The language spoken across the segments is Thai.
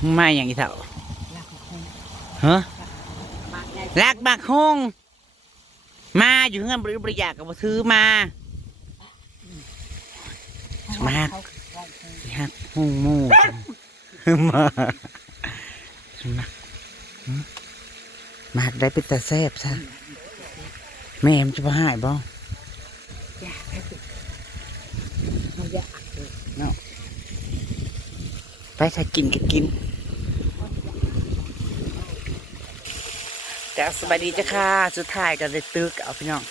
มึงมาอย่างอีเถ่ารักของฮะมากได้รักบักฮงมาอยู่เงื่อนบริบริยากกับถือมามากเขาไว้เออฮักฮงหมูมามาหึมาได้เป็นตาแซบซะแม่มันจะมาหายบ่อยากให้ติดเขาอยากเลย ไปถ้ากินก็กินจ้าสบายดีจ้าค่ะ สุดท้ายก็ได้ตึกเอาพี่น้อง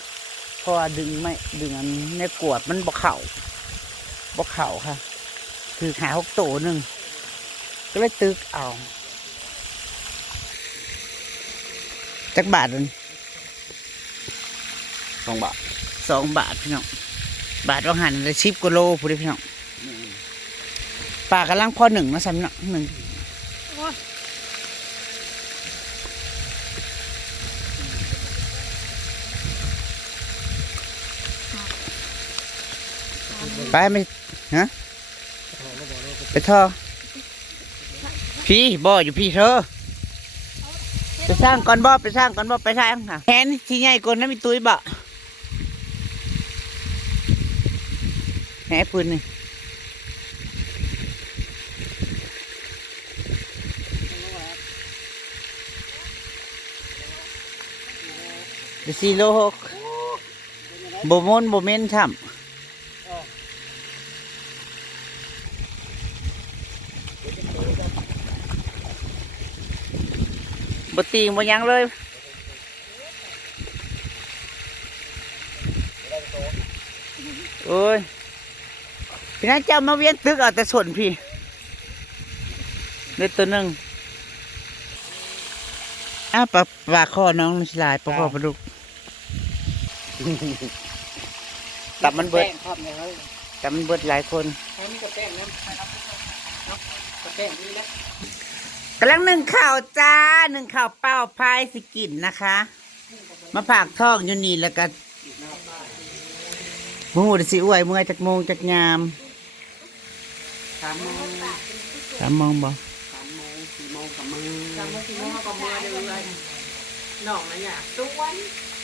เพราะว่าดึงไม่ดึงอันในกวดมันบ่เข่าบ่เข่าค่ะ คือหาหกโตหนึ่งก็เลยตึกเอาจักบาทนึงสองบาทสองบาทพี่น้องบาทว่างหันเลยชิปกว่าโลพูดได้พี่น้อง ปลากำลังพอหนึ่งนะสำนักหนึ่งไปไม่ฮะไปท่อพี่บ่อยู่พี่เธอไปสร้างก่อนบ่ไปสร้างก่อนบ่ไปสร้างค่ะแทนที่ใหญ่กว่านั้นมีตุ้ยบ่แหนปืนนี่เดี๋ยว สี่โลหกบ่มนบ่เมนทำบตีงบยังเลยโอ้ยพี่น้าเจ้ามาเวียนตึกเอาแต่ส่วนพี่เด็ดตัวหนึ่งอ้าปลาปลาคอน้องนสิลายปลาคอปลาดุก ตับมันเบิดแป้งพร้อมเลยเฮ้ยตับมันเบิดหลายคนเขามีกระแป้งนะเนาะกระแป้งนี่นะกำลังหนึ่งข่าวจ้าหนึ่งข่าวเป้าพายสกินนะคะ มาผากทองอยู่นี่แล้วก็โมูดสิอวยเมื่อยจากโมงจากยามสามโมงสามโมงบ่สามโมงสี่โมงกับมือสามโมงสี่โมงกับมือเลยน้องนะเนี่ยสวน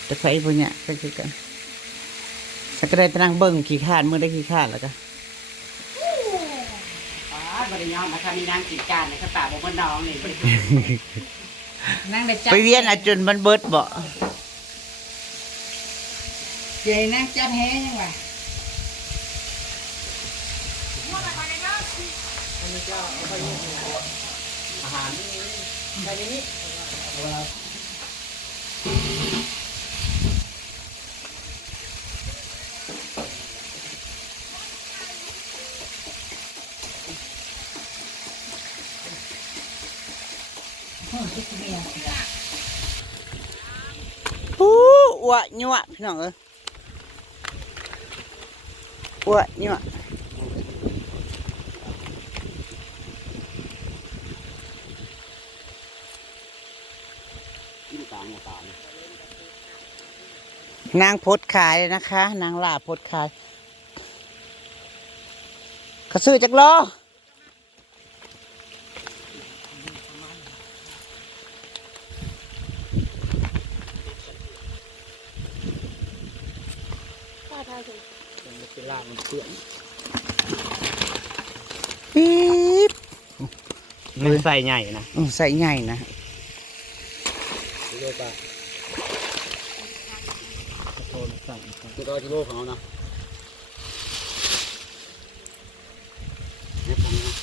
จะใส่พวกเนี้ยก็คือกันสักก็ได้ไปนั่งเบิ้งขี้ข้านเมื่อได้ขี้ข้านแล้วก็อ๋อบริยอมนะคะมีนางกีดการนะครับป่าบอกว่าน้องนี่นั่งได้จัไปเวียนอาจนมันเบิดบ่เจนั่งจับแห้ยังไงอาหารใส่ในนี้ ฮู้ อวะยั่วพี่น้องเอ้ยอวะยั่วนางหน้านางพดขายเลยนะคะ นางลาพดขายเขาซื้อจากโลป็นล่างมันเปื่อน ปี๊บ มันใส่ใหญ่นะอืมใส่ใหญ่นะกิโลปลาโทนสั่งกิโลกิโลของเขานะเนี่ยผมนะ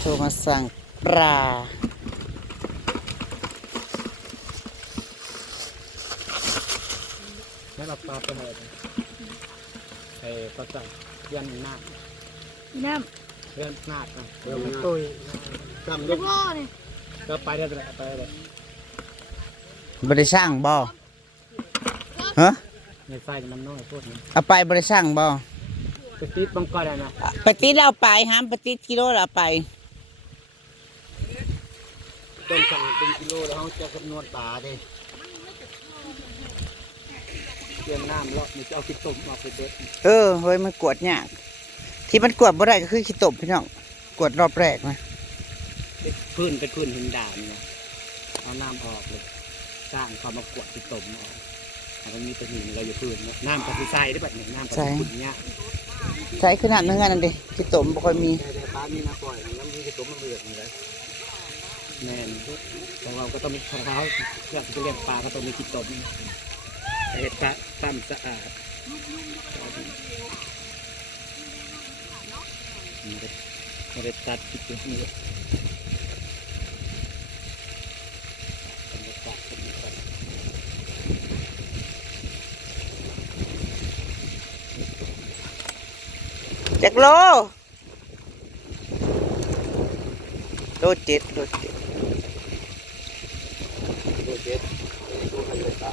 โทรมาสั่งปลาแล้วเราปลาไปไหนไอ้ก็สั่งยันหน้า น้เลื่อนหน้ากันเลื่อนตุยสั่งำลูลูกกล่อเนี่ยก็ไปได้เลยไปได้เลยบริสั่งบ่ฮะในไฟน้ำน้อยพวกนี้เอาไปบริสั่งบ่ไปติดบังก็ได้นะไปติดเราไปห้ามไปติดกิโลเราไปต้นสั่งเป็นกิโลแล้วเขาจะคำนวณปลาดิเตรียมน้ำเลาะนี่จะเอาคิดตุ่มมาไปเด็ดเออเฮ้ยมันกวดยาก ที่มันกวดบ่ได้ก็คือขี้ตมพี่น้องกวดรอบแรกนะเป็นพื้นเป็นพื้นหินด่านเนี่ยเอาน้ำออกเลยสร้างความมากวดที่ตมออกแต่มันมีแตัวหินเราอยู่พื้นเนาะน้ำกับทรายได้แบบนี้น้ำกับขุ่นเนี่ยใช้ขนาดนั้นนั่นเด้ขี้ตมบ่ค่อยมีแต่ปลามีมาปล่อยน้ำมีจะตมมันเลือดนี่เลยแม่นของเราก็ต้องมีของเขาเพื่อที่จะเลี้ยงปลาก็ต้องมีกิจตมแต่เห็ดปลาตั้มสะอาด ไม่ได้ไม่ได้ตัดกิจตมนี่เลยบรรยากาศเป็นแบบนี้จักโลโลเจ็ดโลเจ็ดดูให้เลยปลา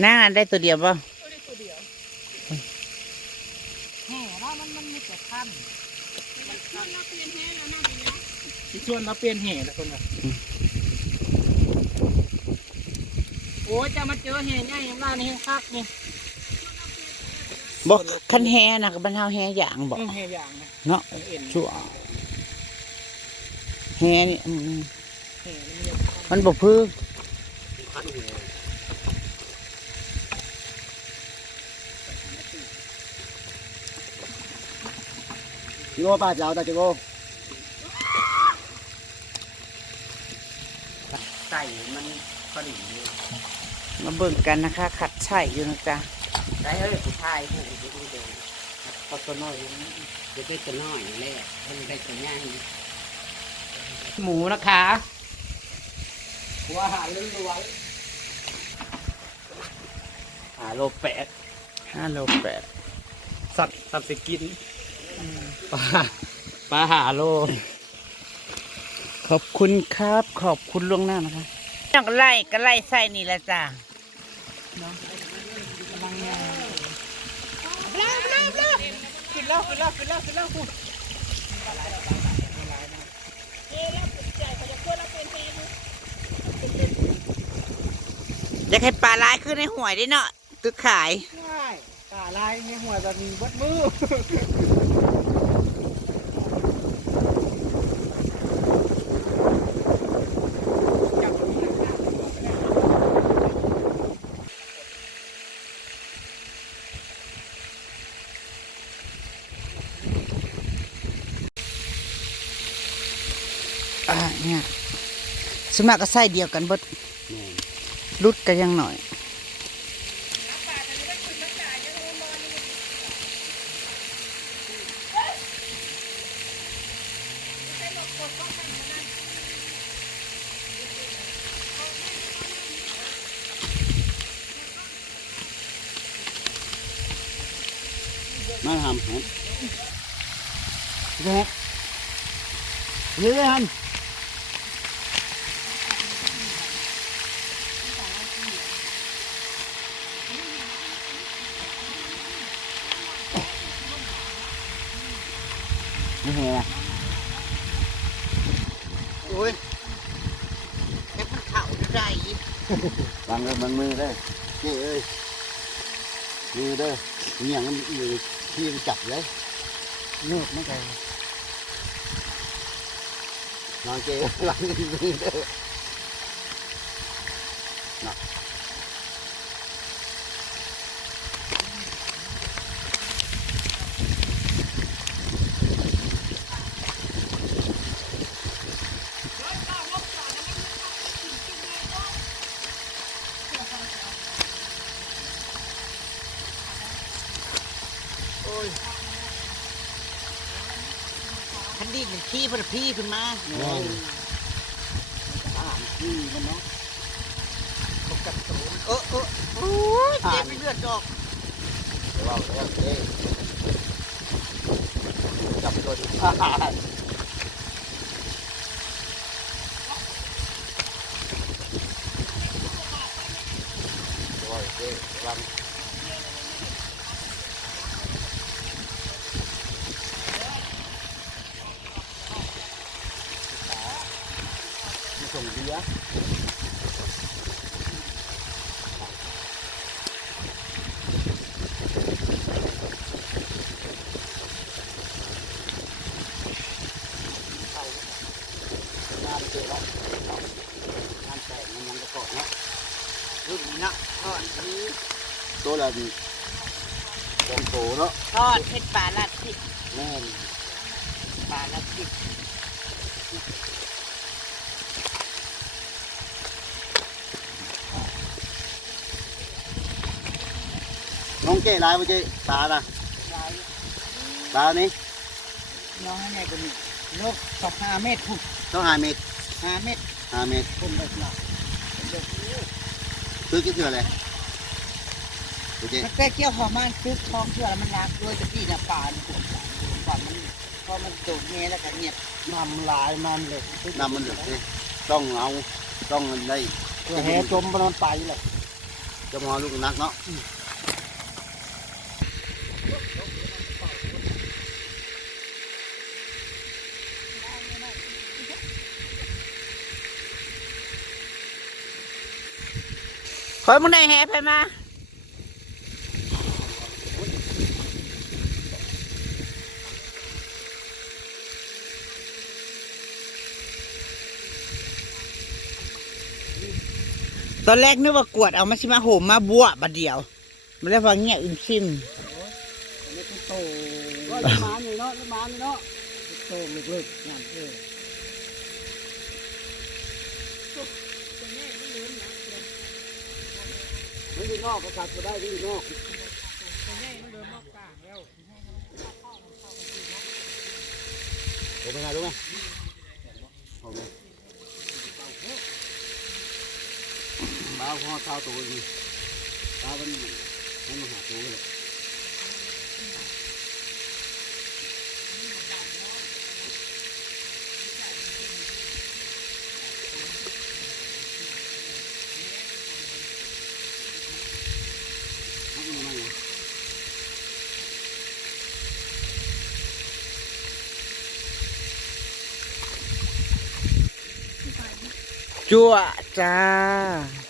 หน้าได้ตัวเดียวป่ะแห่ว่ามันมันมีแต่ขั้นที่ชวนมาเปลี่ยนแห่แล้วคนละโอ้ยจะมาเจอแห่ง่ายอย่างนั้นนี่คักนี่บอกคันแฮนะกับบรรเทาแฮอย่างบอกแห่อย่างนะเนาะเอ็นชั่วแฮนี่อืมแห่นี่มันมันบ่พื้นพันแห่ จิ โก้ป้าจะเอาแต่จิโก้ไก่มันพอดีมาเบิ่งกันนะคะ ขัดไช่อยู่นะจ๊ะได้เฮ้ยผู้ชายผู้ผู้ผู้เดินพอตัวน้อยจะได้ตัวน้อยแหละมันได้ตัวใหญ่หมูนะคะหัวอาหารล้วนๆหาโลแปดห้าโลแปดสัตว์สัตว์สิกิน ปลาปลาหาโล ขอบคุณครับ ขอบคุณล่วงหน้านะคะจังไล่ก็ไล่ไส้นี่แหละจ้ะขึ้นแล้วขึ้นแล้วขึ้นแล้วขึ้นแล้วคุณอยากให้ปลาลายขึ้นในหวยได้เนาะตึกขายง่ายตาลายในหัวแบบมีวัดมือ เนี่ยสวนมัครก็ไส้เดียวกันเบดรุดกันยังหน่อย มาทำครับแรกเรื่อยๆท นี่ไงล่ะโอ้ยแค่มันเข่าได้ำวางเลยมันมือได้เจ้เอ้ยมือเด้อเนี่ยมันอยู่ที่มันจับเลยเลิกไม่ได้นอนเจ้วางมือเด้อ คันดีเป็นขี้เพื่อพี่ขึ้นมา แม่นอ่านที่มันเนาะ เออเออโอ้ย จบเลือดออกเดี๋ยวว่าแล้วเจ้จับตัวดีอ่าเดี๋ยวว่าเจ้วาง มาส่งเบียร์ นะ ทอดนี้ ตัวละ สองโตเนาะทอดเผ็ดปลาลัดพริกแม่นปลาลัดพริกน้องเจ้ร้ายบ่เจ้ตาน่ะลายตานี่น้องให้แม่คนนี้นกสองห้าเมตรพุ่นต้องหาเม็ดห้าเมตรหาเม็ดพุ่นแบบหนักเด็กซื้อกี่เทื่อเลยบ่เจ้ มันแต่เกี่ยวหอมมันซึกทองเชื่อแล้วมันรักด้วยจะพี่น่ะปลาเนี่ยปวดปวดมันพอมันโดดแง่แล้วก็เงียบนำลายมันเลยนำมันเหลือเด้ต้องเอาต้องได้เพื่อแห่จมบนนไปเลยจะมอลูกนักเนาะคอยมึงได้แห่ไปมา อนแรกนึกว่ากวดเอามาชิมาโหมมาบัวบัดเดียว มันแล้วฟังเงี้ยอึมซิมไม่ต้องโตก็ละมานี่เนาะละมานี่เนาะโตลึกๆนั่นเออมันอยู่นอกก็สัตว์มาได้ที่อยู่นอกผมไปไหนรู้ไหมเอาไหม บ้าพ่อเท้าตัวนี้บ้ามันมันมาหาตัวเลยจั่วจ้า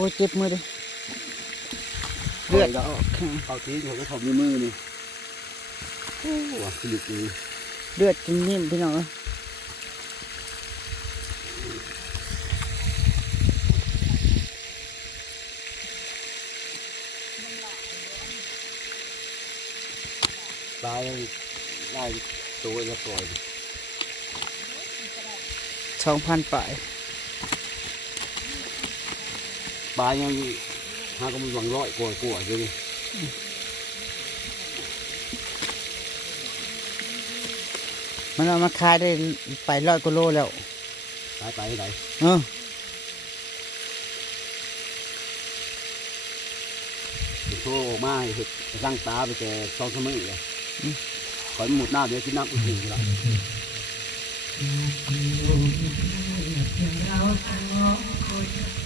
อ้ยเจ็บมือเลยเลือดออกค่ะเอาทีเขาก็ทำในมือนี่โอ้โหสนุกเลยเลือดจนนิ่มพี่น้องเอ้ยตายได้ตัวจะปล่อยสองพันปลาย ปลายังหาก็มันหวังร้อยกว่ากว่าอยู่นี่มันเอามาขายได้ไปร้อยกิโลแล้วตายไปไหนเออโทรออกมาให้เห็ดสร้างตาไปแต่สองสามมื้อเลยขอยหมดหน้าเดี๋ยวกินน้ำอุ่นๆละถ้าเห็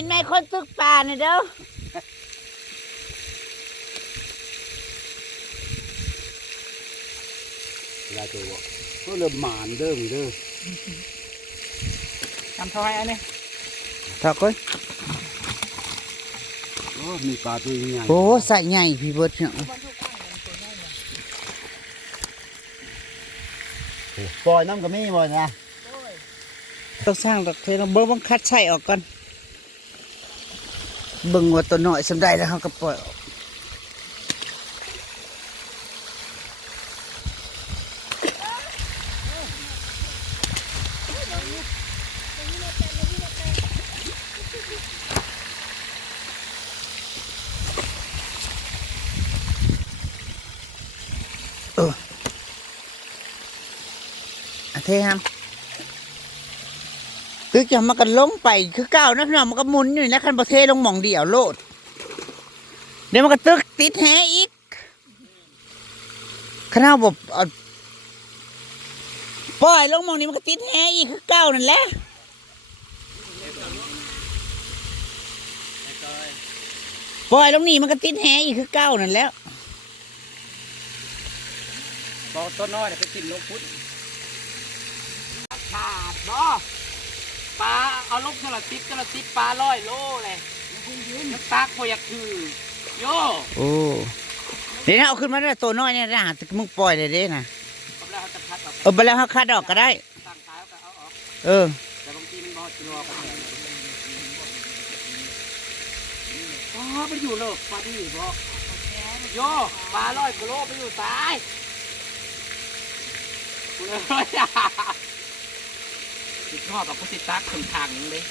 นไหมคนตึกป่าเนี่ยเด้อเวลาตัวบอกก็เริ่มหมานเด้อมีเด้อทำทอยอันนี้ถอกก้อยโอ้มีปลาตัวใหญ่โอ้ใส่ใหญ่พี่เบิร์ดเนาะปล่อยน้ำก็มีบ่นะต้องสร้างดอกเทนเบิ้งบังคัดใส่ออกก่อน เบิ่งว่าตัวน้อยสำได้แล้วเขาก็ปล่อยออก อะเทฮัมตึตึกจะมันก็ลงไปคือเก้านะพี่น้องมันก็หมุนอยู่นะคันประเทศลงหมองเดียวโลด เดี๋ยวมันก็ตึกติดแหอีกขนาดบบปล่อยลงหมองนี้มันก็ติดแหอีกคือเก้านั่นแหละปล่อยลงนี่มันก็ติดแหอีกคือเก้านั่นแล้วบอกต้นน้อยเนี่ยไปกินลงพุทธขาดบ่ ปลาเอาลงกระติบกระติบปลาร้อยโลเลยน้ำตักบ่อยากคือ โย่โอ้เดี๋ยวถ้าเอาขึ้นมาได้ตัวน้อยเนี่ยนะหามึงปล่อยเลยเด้นะกำลังจะคัดออกเออไปแล้วเขาคัดออกก็ได้ ตั้งขายก็เอาออก เออ แต่บางทีมันบ่กิโลกันแทนอ๋อไปอยู่เลิกปลาดีบ่โย่ปลาร้อยกิโลไปอยู่ตายกูเลยอะ ติดทอดแบบกูติดตักถึงถังเลย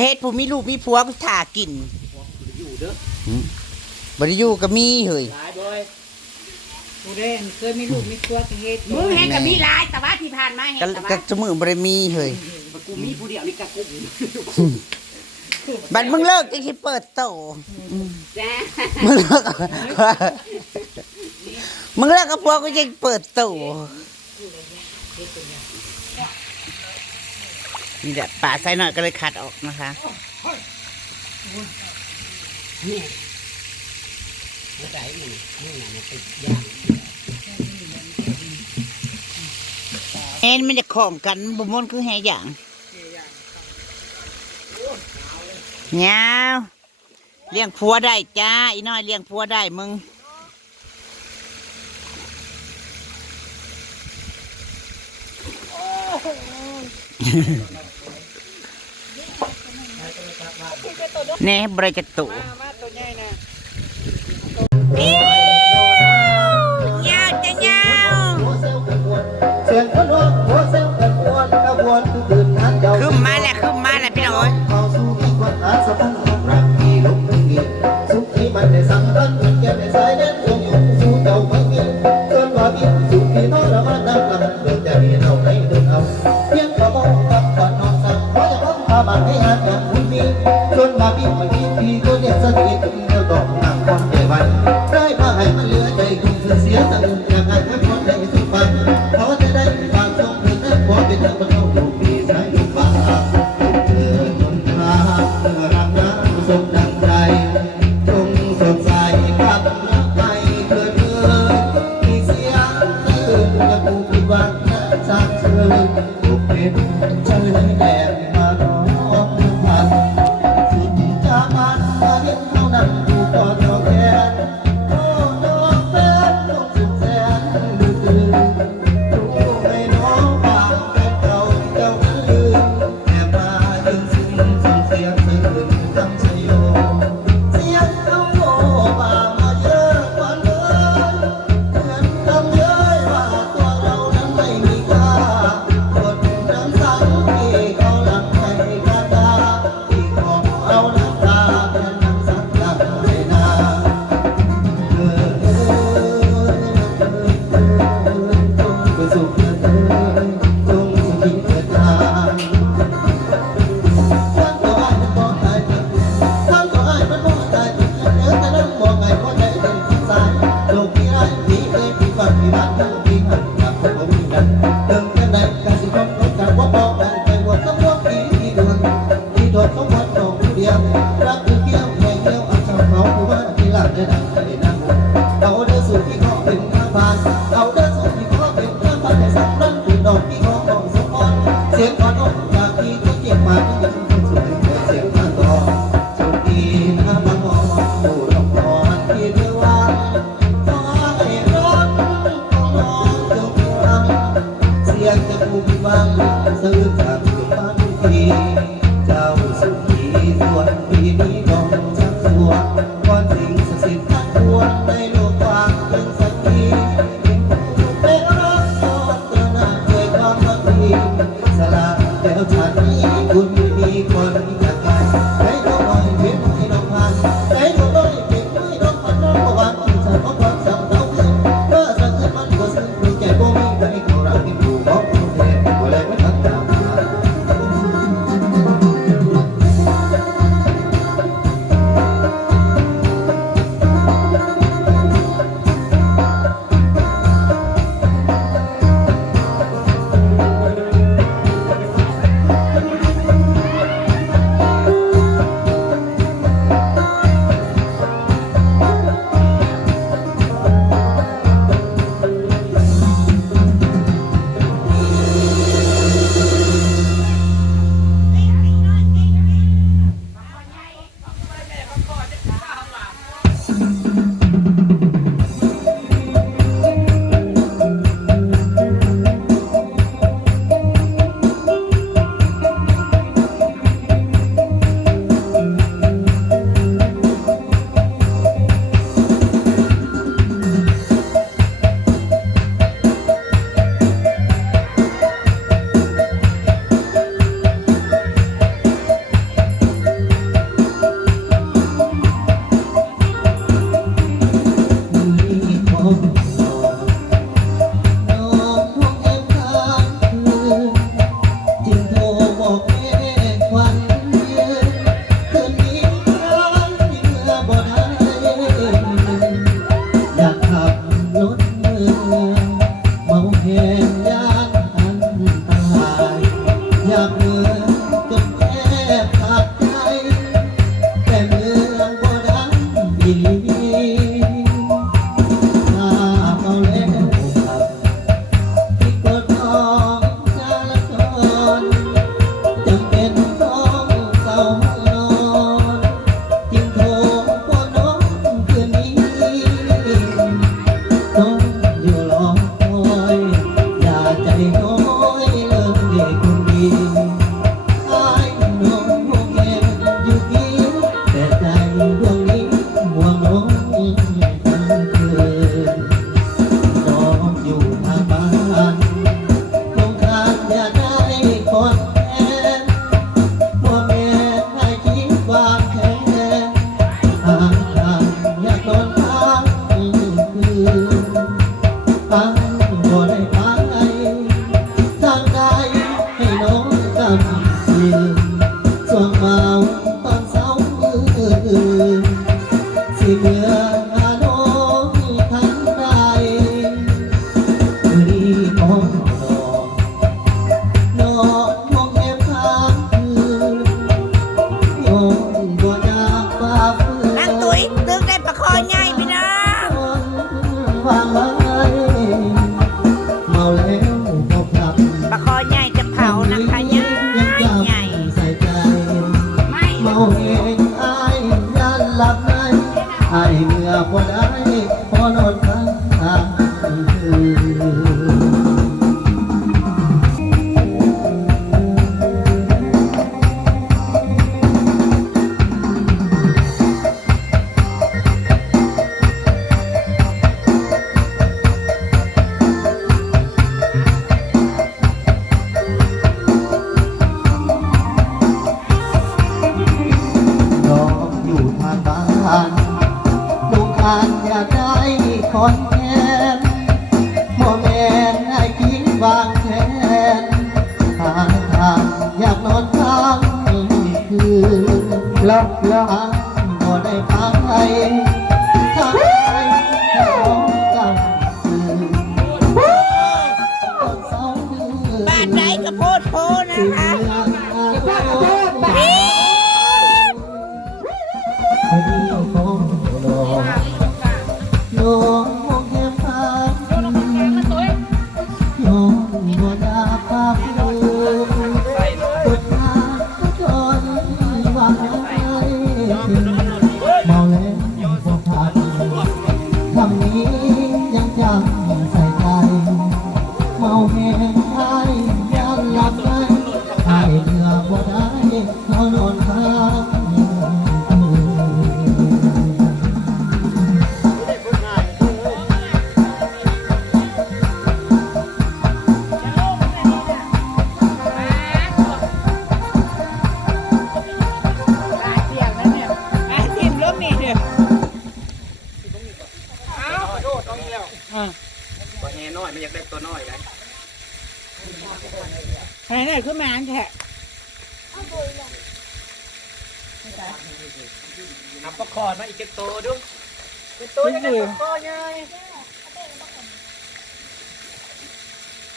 เฮ็ดผู้มีลูกมีผัวก็ถ่ากินอยู่เด้อบริยูก็มีเฮ้ยหลายบ่อยผู้เด่นเคยมีลูกมีครัวก็เฮ็ดมือเฮ็ดก็มีหลายแต่ว่าที่ผ่านมาเฮ็ดก็แต่ก็ว่าจะมือบริมีเฮ้ยกูมีผู้เดียวนี่กะกูบัดมึงเลิกจะคิดเปิดโตจ้ามึงเลิกมึงเลิกกับผัวก็ยังเปิดโต นี่แหละป่าใสหน่อยก็เลยขัดออกนะคะเอ็นมันจะของกันบ่มนคือแห่อย่างเงาเลี้ยงผัวได้จ้าอีน้อยเลี้ยงผัวได้มึง แน่บริจตุมาตัวใหญ่นะยาวจะยาวเสียงคนร้องหัวเซลกันบวนขบวนคือตื่นงานเจ้าขึ้นมาแล้วขึ้นมาแล้วพี่น้อยเข้าสู่อีกวันอาสพันธ์ของรักที่ลงไม่มีสุขที่มันได้สั่งกันเหมือนแก้ในสายเด่นจงอยู่สู่เจ้าไม่มีเกินกว่ามีสุขที่ทรมานน้ำมันเกิดจะมีเราให้เดินเอาเพียงกระบอกกับก่อนนอนสั่งเพราะจะต้องพาบานให้หาอย่างคุณมี จน Thank you. สิเ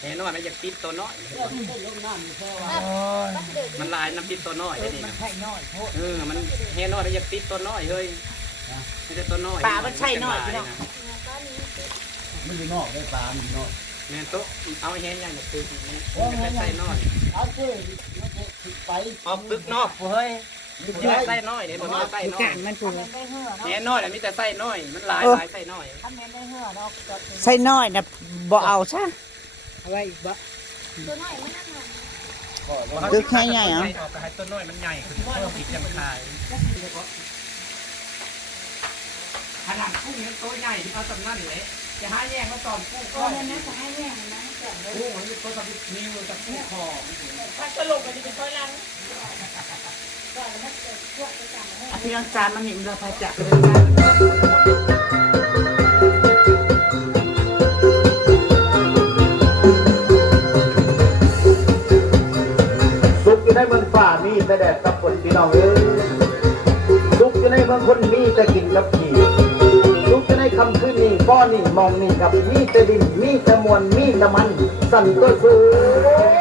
แง่น้อยไม่อยากติดตัวน้อย มันลายน้ำติดตัวน้อยได้ดินะไข่น้อยโทษเออ มันแง่น้อยไม่อยากติดตัวน้อยเฮ้ยไม่ได้ตัวน้อยป่ามันใช่น้อยพี่น้อง มันอยู่นอกได้ปลามันอยู่นอกแม่นโต๊ะเอาแง่ใหญ่มาตึกนี้มันจะใส่น้อยเอาเจ้ไปเอาตึกนอกเฮ้ยมันจะใส่น้อยเนี่ยมันใส่น้อยกางมันปูแง่น้อยแต่มีแต่ใส่น้อย มันหลายหลายใส่น้อยใส่น้อยนะบ่เอาซะ เอาไว้อีกบ่ตึกแค่ใหญ่เหรอ ออกกระให้ตัวน้อยมันใหญ่ขึ้นเพิ่มอีกจะมาขายขนาดกุ้งยังตัวใหญ่ที่เขาสำนั่นเลยจะหาแยกมาตอนกุ้งก้อนนั้นจะหาแยกนะกุ้งมันเป็นตัวกับนิ้วกับกุ้งคอพี่น้องจานมันนี่มันเราพาจับสุ มองนี่ครับมีแต่ดินมีแต่มวลมีแต่มัน สั่นก็คือ